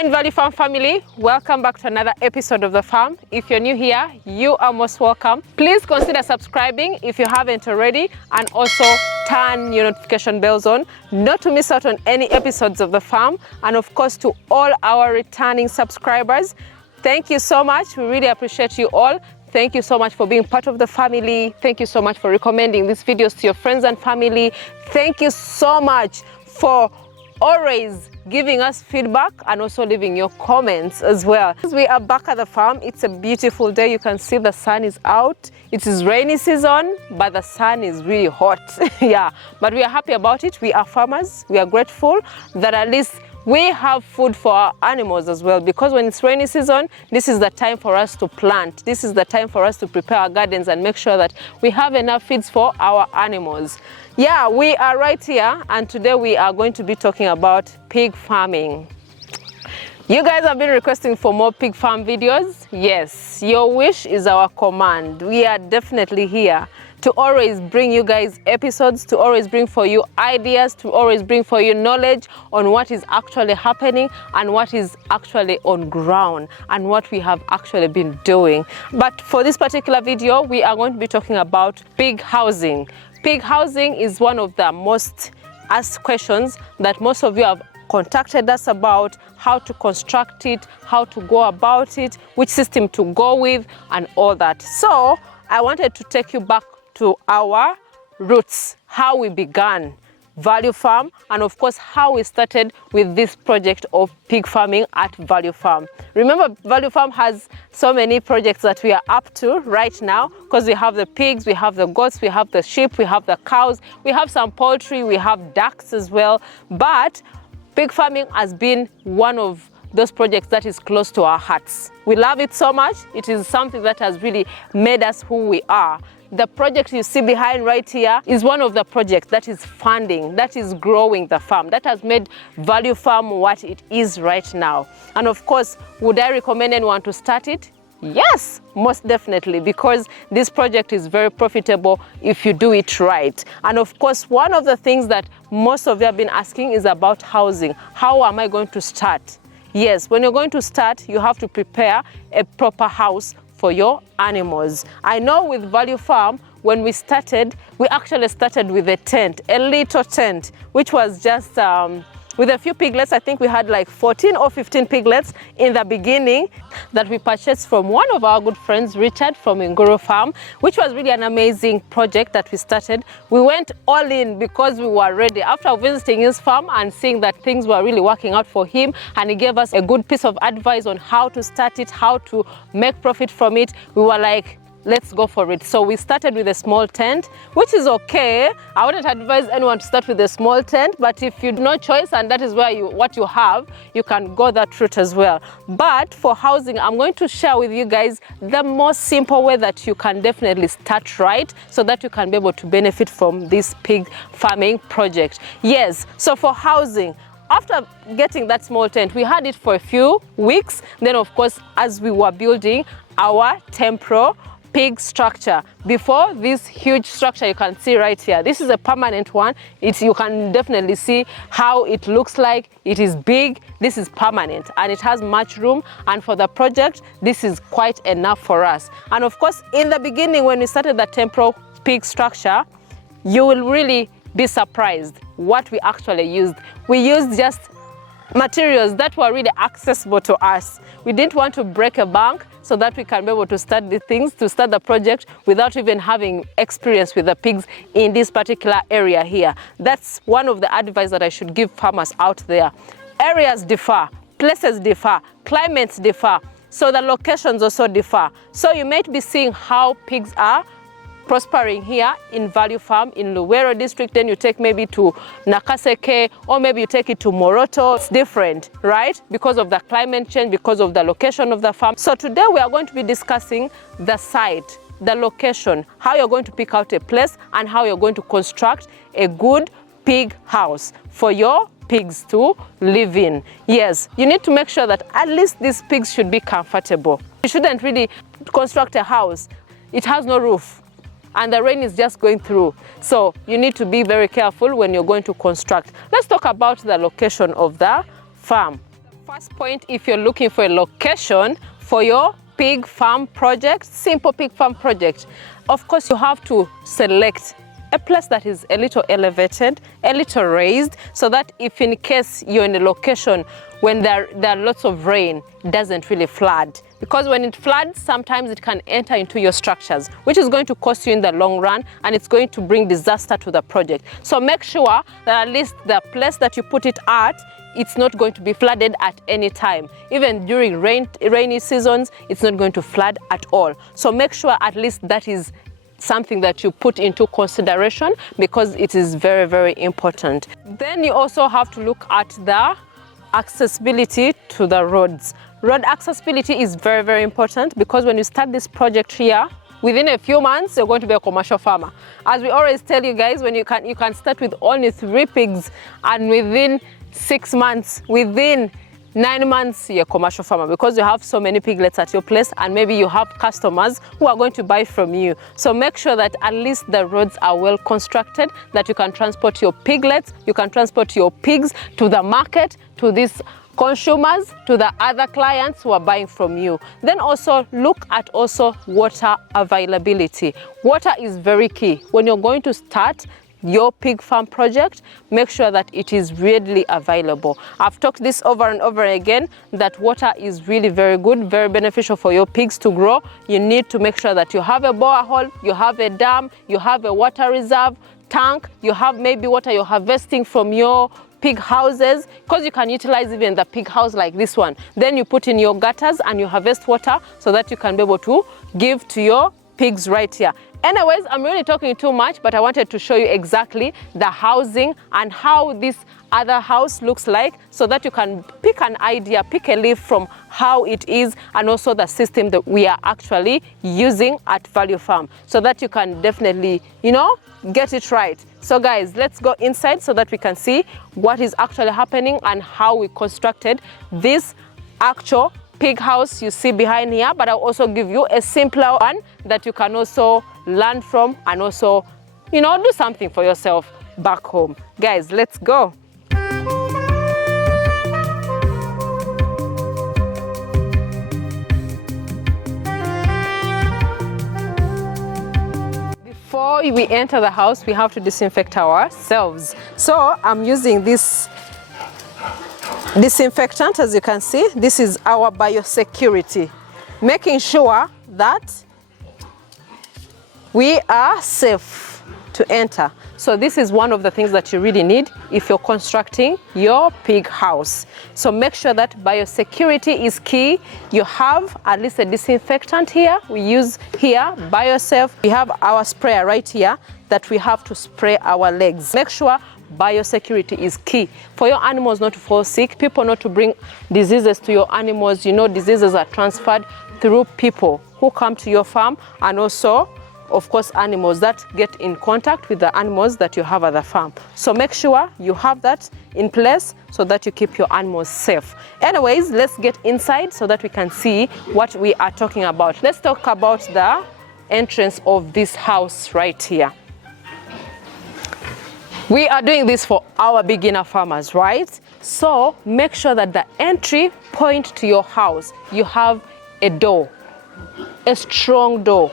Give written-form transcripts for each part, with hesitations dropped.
Fine Value Farm family, welcome back to another episode of The Farm. If you're new here, you are most welcome. Please consider subscribing if you haven't already, and also turn your notification bells on not to miss out on any episodes of The Farm. And of course, to all our returning subscribers, thank you so much. We really appreciate you all. Thank you so much for being part of the family. Thank you so much for recommending these videos to your friends and family. Thank you so much for always giving us feedback and also leaving your comments as well. We are back at the farm. It's a beautiful day. You can see the sun is out. It is rainy season, but the sun is really hot. Yeah, but we are happy about it. We are farmers. We are grateful that at least we have food for our animals as well, because when it's rainy season, this is the time for us to plant. This is the time for us to prepare our gardens and make sure that we have enough feeds for our animals. Yeah, we are right here, and today we are going to be talking about pig farming. You guys have been requesting for more pig farm videos. Yes, your wish is our command. We are definitely here to always bring you guys episodes, to always bring for you ideas, to always bring for you knowledge on what is actually happening and what is actually on ground and what we have actually been doing. But for this particular video, we are going to be talking about pig housing. Pig housing is one of the most asked questions that most of you have contacted us about, how to construct it, how to go about it, which system to go with, and all that. So I wanted to take you back to our roots, how we began Value Farm, and of course how we started with this project of pig farming at Value Farm. Remember, Value Farm has so many projects that we are up to right now, because we have the pigs, we have the goats, we have the sheep, we have the cows, we have some poultry, we have ducks as well. But pig farming has been one of those projects that is close to our hearts. We love it so much. It is something that has really made us who we are. The project you see behind right here is one of the projects that is funding, that is growing the farm, that has made Value Farm what it is right now. And of course, would I recommend anyone to start it? Yes, most definitely, because this project is very profitable if you do it right. And of course, one of the things that most of you have been asking is about housing. How am I going to start? Yes, when you're going to start, you have to prepare a proper house for your animals. I know with Value Farm, when we started, we actually started with a tent, a little tent, which was just with a few piglets. I think we had like 14 or 15 piglets in the beginning that we purchased from one of our good friends, Richard from Nguru Farm, which was really an amazing project that we started. We went all in because we were ready. After visiting his farm and seeing that things were really working out for him, and he gave us a good piece of advice on how to start it, how to make profit from it, we were like, let's go for it. So we started with a small tent, which is okay. I wouldn't advise anyone to start with a small tent, but if you have no choice and that is where what you have, you can go that route as well. But for housing, I'm going to share with you guys the most simple way that you can definitely start right, so that you can be able to benefit from this pig farming project. Yes, so for housing, after getting that small tent, we had it for a few weeks. Then of course, as we were building our temporary pig structure, before this huge structure you can see right here, this is a permanent one. You can definitely see how it looks like. It is big, this is permanent, and it has much room, and for the project this is quite enough for us. And of course, in the beginning when we started the temporary pig structure, you will really be surprised what we actually used. We used just materials that were really accessible to us. We didn't want to break a bank so that we can be able to start the things, to start the project without even having experience with the pigs in this particular area here. That's one of the advice that I should give farmers out there. Areas differ, places differ, climates differ, so the locations also differ. So you might be seeing how pigs are prospering here in Value Farm in Luwero district, then you take maybe to Nakaseke, or maybe you take it to Moroto. It's different, right? Because of the climate change, because of the location of the farm. So today we are going to be discussing the site, the location, how you're going to pick out a place, and how you're going to construct a good pig house for your pigs to live in. Yes, you need to make sure that at least these pigs should be comfortable. You shouldn't really construct a house. It has no roof, and the rain is just going through. So you need to be very careful when you're going to construct. Let's talk about the location of the farm. First point, if you're looking for a location for your pig farm project, simple pig farm project, of course you have to select a place that is a little elevated, a little raised, so that if in case you're in a location when there are lots of rain, it doesn't really flood. Because when it floods, sometimes it can enter into your structures, which is going to cost you in the long run, and it's going to bring disaster to the project. So make sure that at least the place that you put it at, it's not going to be flooded at any time. Even during rainy seasons, it's not going to flood at all. So make sure at least that is something that you put into consideration, because it is very, very important. Then you also have to look at the accessibility to the roads. Road accessibility is very, very important, because when you start this project here, within a few months, you're going to be a commercial farmer. As we always tell you guys, when you can start with only 3 pigs, and within 6 months, within 9 months, you're a commercial farmer, because you have so many piglets at your place, and maybe you have customers who are going to buy from you. So make sure that at least the roads are well constructed, that you can transport your piglets, you can transport your pigs to the market, to these consumers, to the other clients who are buying from you. Then also look at also water availability. Water is very key. When you're going to start your pig farm project, make sure that it is readily available. I've talked this over and over again, that water is really very good, very beneficial for your pigs to grow. You need to make sure that you have a borehole, you have a dam, you have a water reserve tank, you have maybe water you're harvesting from your pig houses, because you can utilize even the pig house like this one. Then you put in your gutters and you harvest water so that you can be able to give to your pigs right here. Anyways, I'm really talking too much, but I wanted to show you exactly the housing and how this other house looks like, so that you can pick an idea, pick a leaf from how it is, and also the system that we are actually using at Value Farm, so that you can definitely, get it right. So guys, let's go inside so that we can see what is actually happening and how we constructed this actual pig house you see behind here. But I'll also give you a simpler one that you can also learn from, and also, do something for yourself back home. Guys, let's go. Before we enter the house, we have to disinfect ourselves. So I'm using this disinfectant. As you can see, this is our Biosecurity, making sure that we are safe to enter. So this is one of the things that you really need if you're constructing your pig house. So make sure that biosecurity is key. You have at least a disinfectant here. We use here BioSafe. We have our sprayer right here that we have to spray our legs. Make sure biosecurity is key for your animals not to fall sick, people not to bring diseases to your animals. Diseases are transferred through people who come to your farm, and also, of course, animals that get in contact with the animals that you have at the farm. So make sure you have that in place so that you keep your animals safe. Anyways, let's get inside so that we can see what we are talking about. Let's talk about the entrance of this house right here. We are doing this for our beginner farmers, right? So make sure that the entry point to your house, you have a door, a strong door.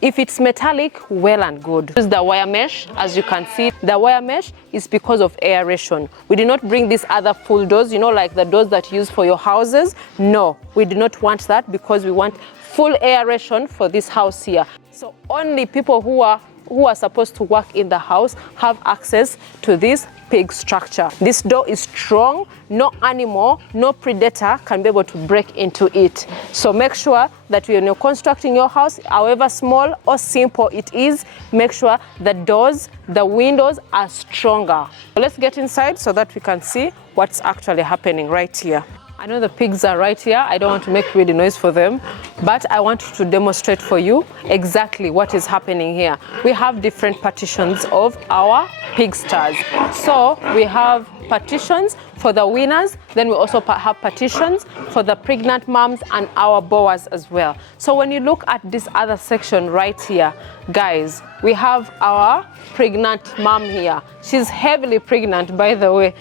If it's metallic, well and good. Use the wire mesh. As you can see, the wire mesh is because of aeration. We do not bring these other full doors, like the doors that you use for your houses. No, we do not want that, because we want full aeration for this house here. So only people who are supposed to work in the house have access to this pig structure. This door is strong. No animal, no predator can be able to break into it. So make sure that when you're constructing your house, however small or simple it is, make sure the doors, the windows are stronger. Let's get inside so that we can see what's actually happening right here. I know the pigs are right here. I don't want to make really noise for them, but I want to demonstrate for you exactly what is happening here. We have different partitions of our pig sties. So we have partitions for the weaners, then we also have partitions for the pregnant moms and our boas as well. So when you look at this other section right here, guys, we have our pregnant mom here. She's heavily pregnant, by the way.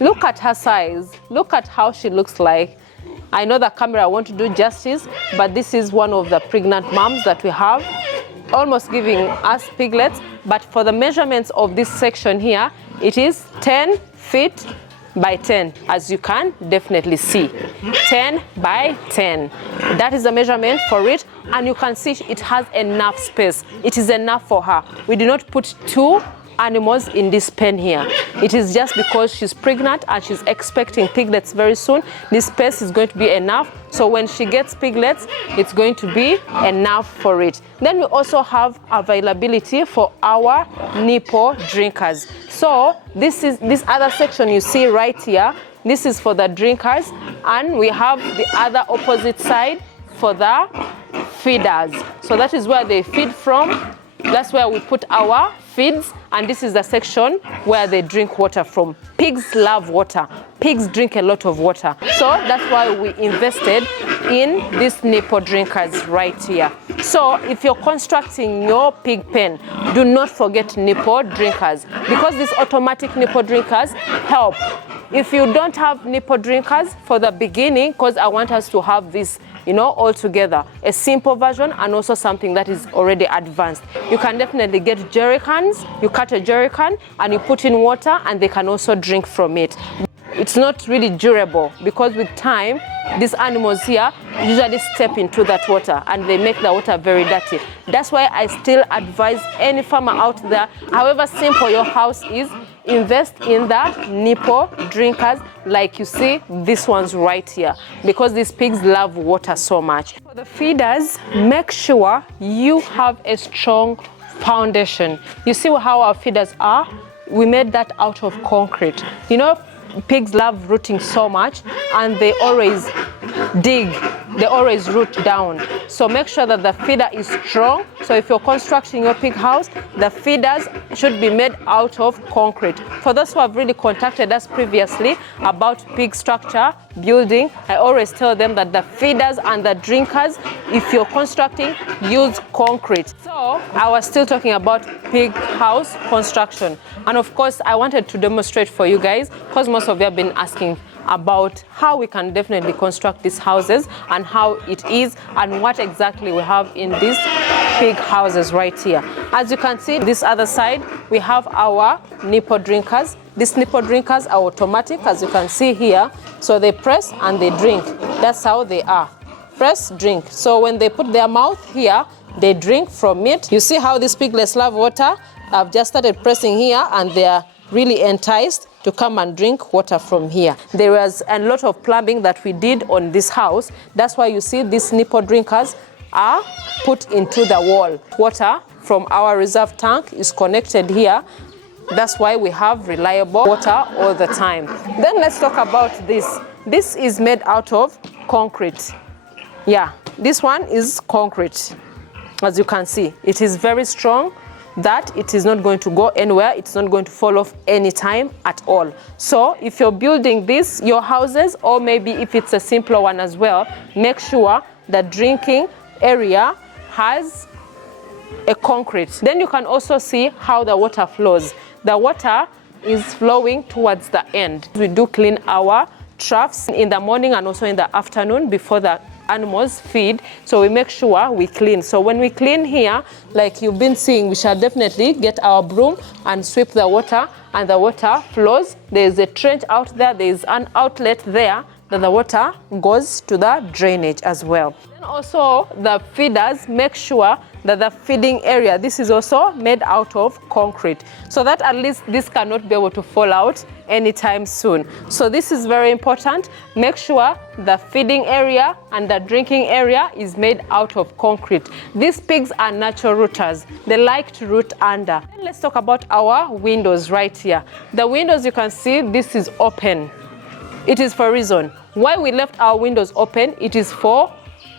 Look at her size. Look at how she looks like. I know the camera won't do justice, but this is one of the pregnant moms that we have, almost giving us piglets. But for the measurements of this section here, it is 10 feet by 10, as you can definitely see. 10 by 10. That is the measurement for it, and you can see it has enough space. It is enough for her. We do not put two animals in this pen here. It is just because she's pregnant and she's expecting piglets very soon. This space is going to be enough, so when she gets piglets, it's going to be enough for it. Then we also have availability for our nipple drinkers. So this other section you see right here, this is for the drinkers, and we have the other opposite side for the feeders. So that is where they feed from. That's where we put our feeds, and this is the section where they drink water from. Pigs love water. Pigs drink a lot of water. So that's why we invested in these nipple drinkers right here. So if you're constructing your pig pen, do not forget nipple drinkers, because these automatic nipple drinkers help. If you don't have nipple drinkers for the beginning, because I want us to have this, all together, a simple version and also something that is already advanced. You can definitely get jerry cans. You cut a jerry can and you put in water, and they can also drink from it. It's not really durable, because with time, these animals here usually step into that water and they make the water very dirty. That's why I still advise any farmer out there, however simple your house is, invest in the nipple drinkers like you see these ones right here, because these pigs love water so much. For the feeders, make sure you have a strong foundation. You see how our feeders are? We made that out of concrete. Pigs love rooting so much, and they always dig, they always root down. So make sure that the feeder is strong. So if you're constructing your pig house, the feeders should be made out of concrete. For those who have really contacted us previously about pig structure building, I always tell them that the feeders and the drinkers, if you're constructing, use concrete. So I was still talking about pig house construction, and of course I wanted to demonstrate for you guys, because most of you have been asking about how we can definitely construct these houses and how it is and what exactly we have in these pig houses right here. As you can see, this other side, we have our nipple drinkers. These nipple drinkers are automatic, as you can see here. So they press and they drink. That's how they are. Press, drink. So when they put their mouth here, they drink from it. You see how these piglets love water? I've just started pressing here, and they are really enticed to come and drink water from here. There was a lot of plumbing that we did on this house. That's why you see these nipple drinkers are put into the wall. Water from our reserve tank is connected here. That's why we have reliable water all the time. Then let's talk about this. This is made out of concrete. Yeah, this one is concrete. As you can see, it is very strong, that it is not going to go anywhere. It's not going to fall off any time at all. So if you're building this, your houses, or maybe if it's a simpler one as well, make sure the drinking area has a concrete. Then you can also see how the water flows. The water is flowing towards the end. We do clean our troughs in the morning and also in the afternoon before the animals feed, so we make sure we clean. So when we clean here, like you've been seeing, we shall definitely get our broom and sweep the water, and the water flows. There's a trench out there, there's an outlet there that the water goes to the drainage as well. And also the feeders, make sure that the feeding area, this is also made out of concrete, so that at least this cannot be able to fall out anytime soon. So this is very important. Make sure the feeding area and the drinking area is made out of concrete. These pigs are natural rooters. They like to root under. And let's talk about our windows right here. The windows, you can see this is open. It is for a reason. Why we left our windows open, it is for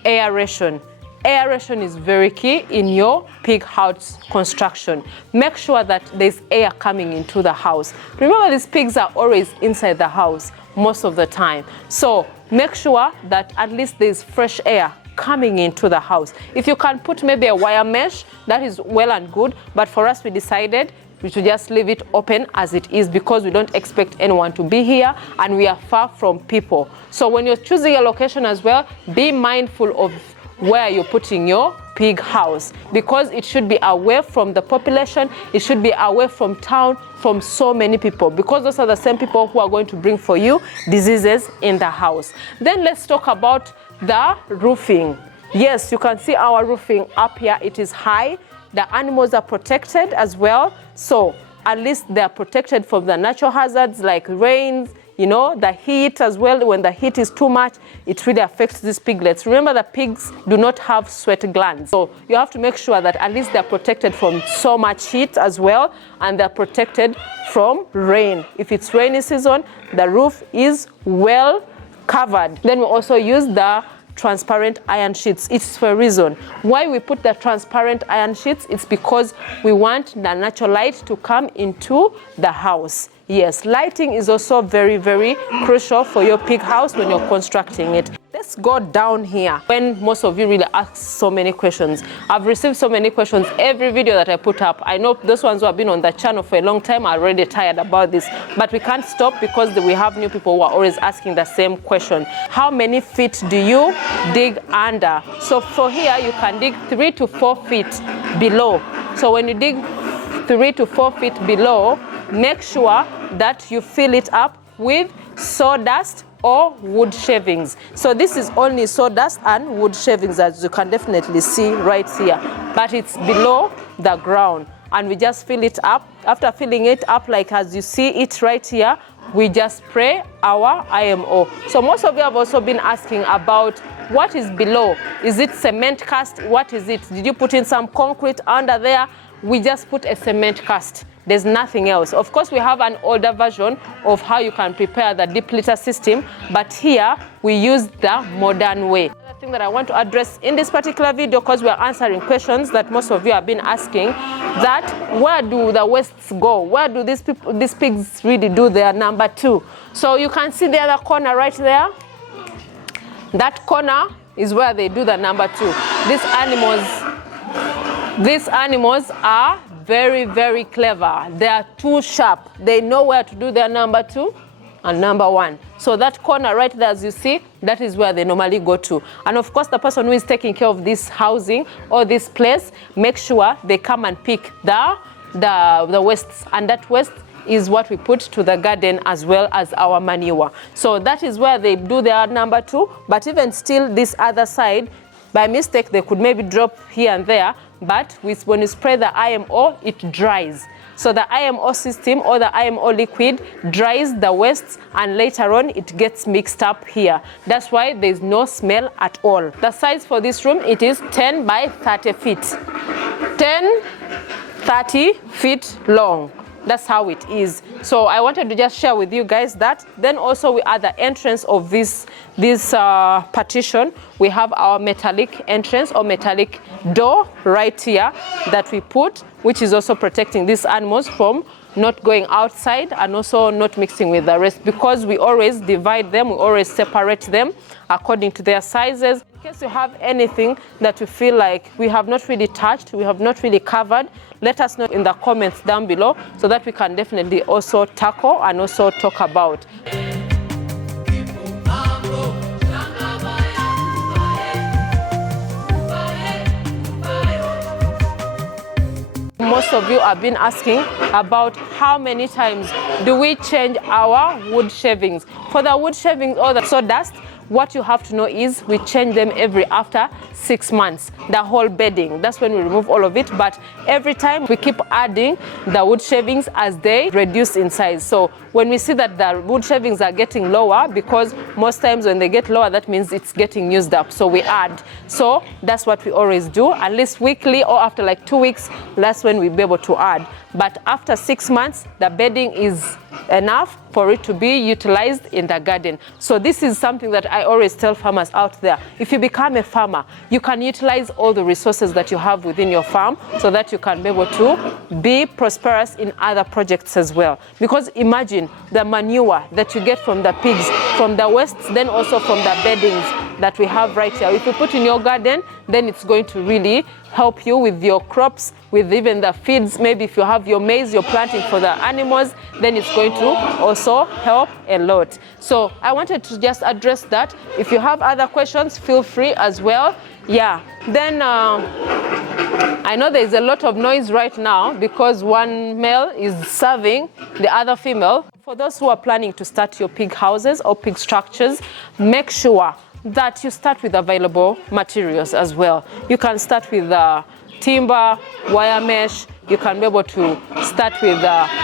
aeration. Aeration is very key in your pig house construction. Make sure that there's air coming into the house. Remember, these pigs are always inside the house most of the time. So make sure that at least there's fresh air coming into the house. If you can put maybe a wire mesh, that is well and good. But for us, we decided we should just leave it open as it is, because we don't expect anyone to be here and we are far from people. So when you're choosing a location as well, be mindful of where you're putting your pig house, because it should be away from the population, it should be away from town, from so many people, because those are the same people who are going to bring for you diseases in the house. Then let's talk about the roofing. Yes, you can see our roofing up here. It is high. The animals are protected as well, so at least they're protected from the natural hazards like rains, you know, the heat as well. When the heat is too much, it really affects these piglets. Remember, the pigs do not have sweat glands, so you have to make sure that at least they're protected from so much heat as well, and they're protected from rain. If it's rainy season, the roof is well covered. Then we also use the transparent iron sheets. It's for a reason. Why we put the transparent iron sheets? It's because we want the natural light to come into the house. Yes, lighting is also very, very crucial for your pig house when you're constructing it. Let's go down here. When most of you really ask so many questions, I've received so many questions every video that I put up. I know those ones who have been on the channel for a long time are already tired about this, but we can't stop because we have new people who are always asking the same question. How many feet do you dig under? So for here, you can dig 3 to 4 feet below. So when you dig 3 to 4 feet below, make sure that you fill it up with sawdust or wood shavings. So this is only sawdust and wood shavings, as you can definitely see right here, but it's below the ground, and we just fill it up. After filling it up, like as you see it right here, we just spray our IMO. So most of you have also been asking about what is below. Is it cement cast? What is it? Did you put in some concrete under there? We just put a cement cast. There's nothing else. Of course, we have an older version of how you can prepare the deep litter system, but here we use the modern way. Another thing that I want to address in this particular video, because we are answering questions that most of you have been asking, that where do the wastes go? Where do these pigs really do their number 2? So you can see the other corner right there. That corner is where they do the number 2. These animals are very, very clever. They are too sharp. They know where to do their number 2 and number 1. So that corner right there, as you see, that is where they normally go to. And of course, the person who is taking care of this housing or this place, make sure they come and pick the wastes. And that waste is what we put to the garden as well as our manure. So that is where they do their number 2. But even still, this other side, by mistake, they could maybe drop here and there, but when you spray the IMO, it dries. So the IMO system or the IMO liquid dries the wastes, and later on it gets mixed up here. That's why there's no smell at all. The size for this room, it is 10 by 30 feet. 30 feet long. That's how it is. So I wanted to just share with you guys that. Then also we at the entrance of this partition, we have our metallic entrance or metallic door right here that we put, which is also protecting these animals from not going outside and also not mixing with the rest, because we always divide them, we always separate them according to their sizes. In case you have anything that you feel like we have not really touched, we have not really covered, let us know in the comments down below so that we can definitely also tackle and also talk about. Most of you have been asking about how many times do we change our wood shavings. For the wood shavings or the sawdust, what you have to know is we change them after 6 months, the whole bedding. That's when we remove all of it, but every time we keep adding the wood shavings as they reduce in size. So when we see that the wood shavings are getting lower, because most times when they get lower, that means it's getting used up, so we add. So that's what we always do, at least weekly or after like 2 weeks, that's when we'll be able to add. But after 6 months, the bedding is enough for it to be utilized in the garden. So this is something that I always tell farmers out there. If you become a farmer, you can utilize all the resources that you have within your farm so that you can be able to be prosperous in other projects as well. Because imagine the manure that you get from the pigs, from the wastes, then also from the beddings that we have right here. If you put in your garden, then it's going to really help you with your crops, with even the feeds. Maybe if you have your maize you're planting for the animals, then it's going to also help a lot. So I wanted to just address that. If you have other questions, feel free as well. Yeah, then I know there's a lot of noise right now because one male is serving the other female. For those who are planning to start your pig houses or pig structures, make sure that you start with available materials as well. You can start with timber, wire mesh. You can be able to start with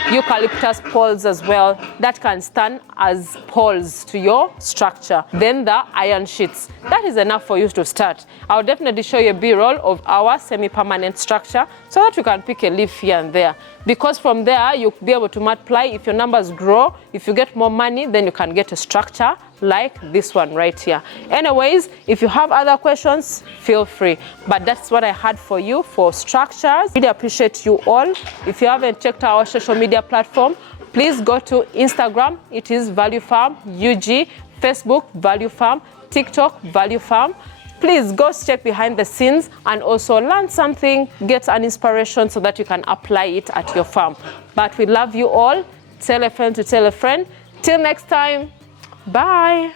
eucalyptus poles as well. That can stand as poles to your structure. Then the iron sheets. That is enough for you to start. I'll definitely show you a B-roll of our semi-permanent structure so that you can pick a leaf here and there. Because from there, you'll be able to multiply. If your numbers grow, if you get more money, then you can get a structure like this one right here. Anyways, if you have other questions, feel free. But that's what I had for you for structures. Really appreciate you all. If you haven't checked our social media platform, please go to Instagram. It is Value Farm UG, Facebook Value Farm, TikTok Value Farm. Please go check behind the scenes and also learn something, get an inspiration so that you can apply it at your farm. But we love you all. Tell a friend to tell a friend. Till next time. Bye.